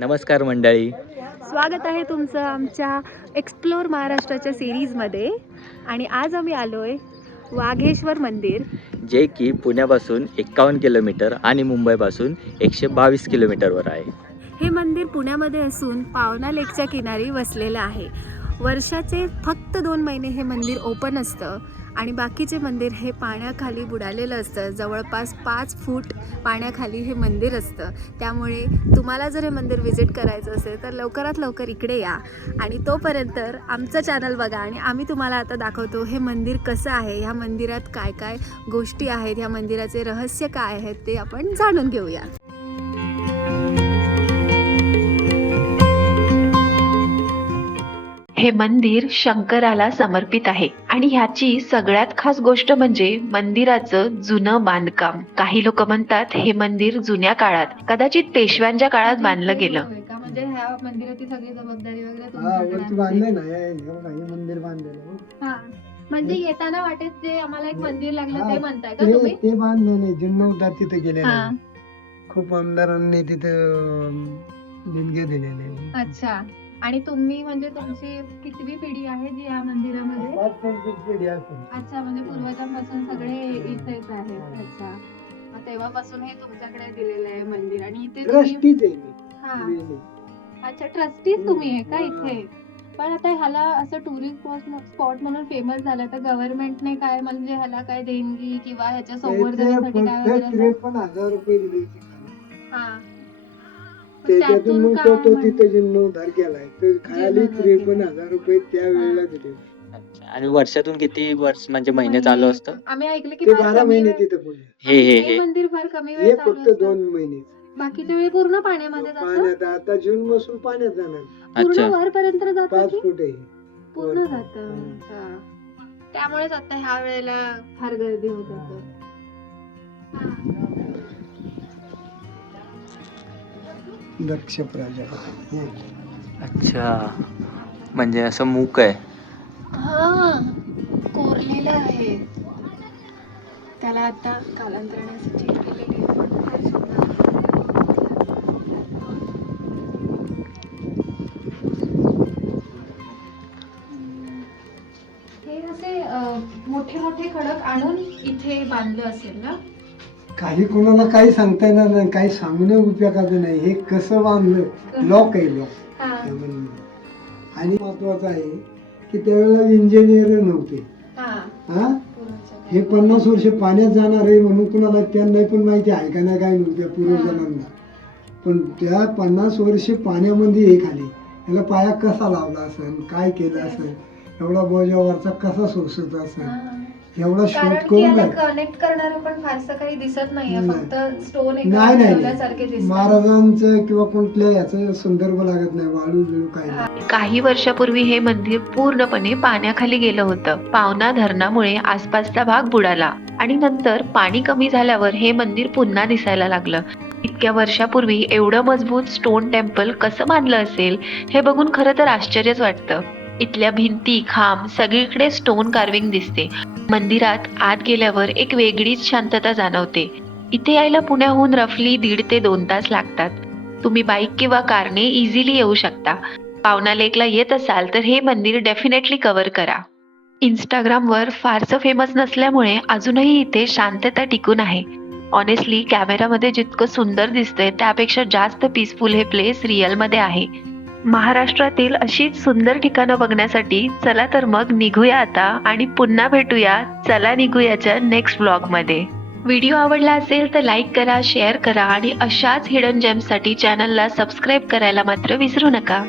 नमस्कार मंडळी. स्वागत आहे तुमचं आमच्या एक्सप्लोर महाराष्ट्राच्या सिरीजमध्ये. आणि आज आम्ही आलोय वाघेश्वर मंदिर, जे की पुण्यापासून 51 किलोमीटर आणि मुंबईपासून 122 किलोमीटरवर आहे. हे मंदिर पुण्यामध्ये असून पावना लेकच्या किनारी वसलेलं आहे. वर्षाचे फक्त 2 महिने हे मंदिर ओपन असतं आणि बाकीचे मंदिर हे पाण्याखाली बुडालेलं असतं. जवळपास 5 फूट पाण्याखाली हे मंदिर असतं. त्यामुळे तुम्हाला जर हे मंदिर व्हिजिट करायचं असेल तर लवकरात लवकर इकडे या. आणि तोपर्यंत आमचं चॅनल बघा आणि आम्ही तुम्हाला आता दाखवतो हे मंदिर कसं आहे, ह्या मंदिरात काय काय गोष्टी आहेत, ह्या मंदिराचे रहस्य काय आहेत ते आपण जाणून घेऊया. हे मंदिर शंकराला समर्पित आहे आणि ह्याची सगळ्यात खास गोष्ट म्हणजे मंदिराचं जुनं बांधकाम. काही लोक म्हणतात हे मंदिर जुन्या काळात कदाचित पेशव्यांच्या काळात बांधलं गेलं. म्हणजे ह्या मंदिराची सगळी जबाबदारी वगैरे मंदिर बांधलेलं. म्हणजे येताना वाटेत जे आम्हाला एक मंदिर लागलं ते म्हणताय का तुम्ही? ते बांधलेले जिन्नवदार तिथे गेलेले. खूप आमदारांनी तिथे देणगे दिलेले. अच्छा. आणि तुम्ही म्हणजे तुमची कितवी पिढी आहे जी या मंदिरामध्ये? 5-25 पिढी असेल. अच्छा, म्हणजे पूर्वजांपासून सगळे इथेच आहेत. अच्छा, मग तेव्हापासून हे तुमच्याकडे दिलेलं आहे मंदिर. आणि इथे ट्रस्टीच आहे मी. हा. अच्छा, ट्रस्टीच तुम्ही आहे का इथे? पण आता ह्याला असं टुरिस्ट स्पॉट म्हणून फेमस झालं तर गव्हर्नमेंटने काय म्हणजे ह्याला काय देणगी किंवा ह्याच्या संवर्धनासाठी काय वगैरे असं? 53,000 रुपये दिले. हा. त्याच्यातून मग तो तिथे जीर्णोद्धार केलाय. तर खाली 53,000 रुपये त्यावेळेला दिले. आणि वर्षातून किती वर्ष म्हणजे महिने चालू असतं? आम्ही ऐकलं की ते फार 12 कमी महिने वेळ- तिथे पुढे. हे मंदिर फार कमी हे वेळ फक्त चालू 2 असतं. महिने. बाकीच्या वेळ पूर्ण पाण्यामध्ये जातं. पाण्यात आता जून पासून पाण्यात जाणार. पूर्ण अच्छा. वरपर्यंत जातं 5 की फूट आहे. पूर्ण जातं. अच्छा. त्यामुळेच आता ह्या वेळेला फार गर्दी होत असेल. दक्ष प्रजापती. अच्छा, म्हणजे असं मूक आहे. हा, कोरलेलं आहे. त्याला आता कालांतराने असं चेंज केलेली आहे. पण फार सुंदर आहे. हे असे मोठे मोठे खडक आणून इथे बांधलं असेल ना? काही कोणाला काही सांगता येणार नाही, काही सांगणं उपयोगाचं नाही. हे कसं बांधलं, लॉक आहे लॉक. हा. आणि महत्वाचं आहे की त्यावेळेला इंजिनियर नव्हते. हा. हा, हे 50 वर्ष पाण्यात जाणार आहे म्हणून कुणाला त्यांना पण माहिती आहे का नाही काय नव्हत्या पूर्वजांना. पण त्या 50 वर्ष पाण्यामध्ये हे खाली याला पाया कसा लावला असेल, काय केलं असेल, एवढा बोजावरचा कसा सोसत असेल, एवढा शोध कारण की करून याला काय. कनेक्ट करणारं पण फारसं काही दिसत नाहीये, नाही. फक्त स्टोन नाही नाही ठेवल्यासारखे दिसतात. महाराजांचं किंवा कोणत्या याचा संदर्भ लागत नाही, वाळू बिळू काही नाही. काही वर्षापूर्वी हे मंदिर पूर्णपणे पाण्याखाली गेलं होतं. पावना धरणामुळे आसपासचा भाग बुडाला आणि नंतर पाणी कमी झाल्यावर हे मंदिर पुन्हा दिसायला लागलं. इतक्या वर्षापूर्वी एवढं मजबूत स्टोन टेम्पल कसं बांधलं असेल हे बघून खरं तर आश्चर्यच वाटतं. इथल्या भिंती, खांब सगळीकडे स्टोन कार्विंग दिसते. मंदिरात आत गेल्यावर एक वेगळीच शांतता जाणवते. इथे यायला पुण्याहून रफली 1.5 ते 2 तास लागतात. तुम्ही बाईक किंवा कारने इझिली येऊ शकता. पावना लेकला येत असाल तर हे मंदिर डेफिनेटली कव्हर करा. इंस्टाग्रामवर फारसं फेमस नसल्यामुळे अजूनही इथे शांतता टिकून आहे. ऑनेस्टली कॅमेरामध्ये जितकं सुंदर दिसतंय त्यापेक्षा जास्त पीसफुल हे प्लेस रिअलमध्ये आहे. महाराष्ट्रातील अशीच सुंदर ठिकाणं बघण्यासाठी चला तर मग निघूया आता आणि पुन्हा भेटूया चला निघूयाच्या नेक्स्ट व्लॉगमध्ये. व्हिडिओ आवडला असेल तर लाईक करा, शेअर करा आणि अशाच हिडन जेम्ससाठी चॅनलला सबस्क्राईब करायला मात्र विसरू नका.